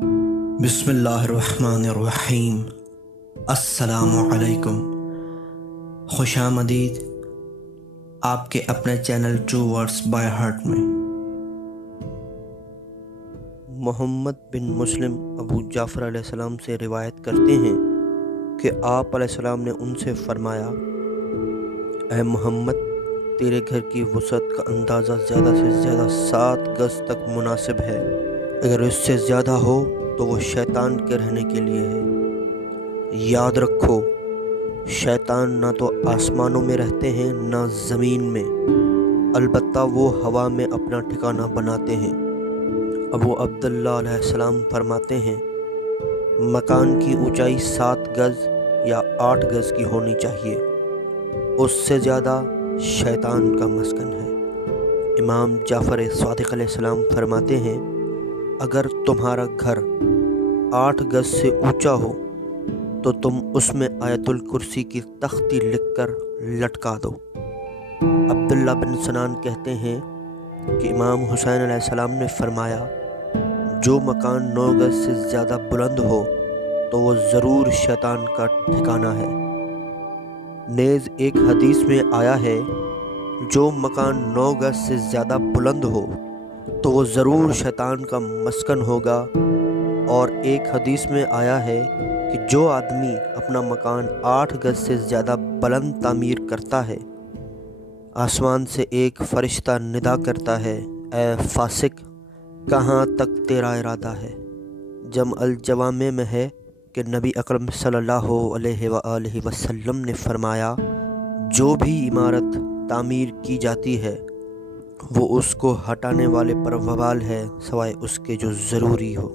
बिस्मिल्लाहिर्रहमानिर्रहीम। अस्सलामुअलैकुम। खुशामदीद आपके अपने channel true words by heart में। मोहम्मद बिन मुस्लिम अबू जाफ़र अलैहिस्सलाम से रिवायत करते हैं कि आप अलैहिस्सलाम ने उनसे फरमाया, ऐ मोहम्मद, तेरे घर की वसअत का अंदाज़ा ज़्यादा से ज़्यादा 7 गज़ तक मुनासिब है। अगर इससे ज़्यादा हो तो वो शैतान के रहने के लिए है। याद रखो, शैतान ना तो आसमानों में रहते हैं ना ज़मीन में, अलबत्ता वो हवा में अपना ठिकाना बनाते हैं। अबू अब्दुल्लाह अलैहिस्सलाम फरमाते हैं, मकान की ऊंचाई 7 गज़ या 8 गज़ की होनी चाहिए, उससे ज़्यादा शैतान का मस्कन है। इमाम जाफ़र सादिक़ अलैहिस्सलाम फरमाते हैं, अगर तुम्हारा घर 8 गज़ से ऊंचा हो तो तुम उसमें आयतुल कुर्सी की तख्ती लिखकर लटका दो। अब्दुल्ला बिन सनान कहते हैं कि इमाम हुसैन अलैहिस्सलाम ने फरमाया, जो मकान 9 गज़ से ज़्यादा बुलंद हो तो वो ज़रूर शैतान का ठिकाना है। नेज़ एक हदीस में आया है, जो मकान 9 गज़ से ज़्यादा बुलंद हो तो वो ज़रूर शैतान का मस्कन होगा। और एक हदीस में आया है कि जो आदमी अपना मकान 8 गज़ से ज़्यादा बुलंद तामीर करता है, आसमान से एक फ़रिश्ता निदा करता है, ए फासिक, कहाँ तक तेरा इरादा है। जम अल जवामे में है कि नबी अकरम सल्लल्लाहु अलैहि वसल्लम ने फरमाया, जो भी इमारत तामीर की जाती है वो उसको हटाने वाले पर वबाल है, सवाए उसके जो ज़रूरी हो।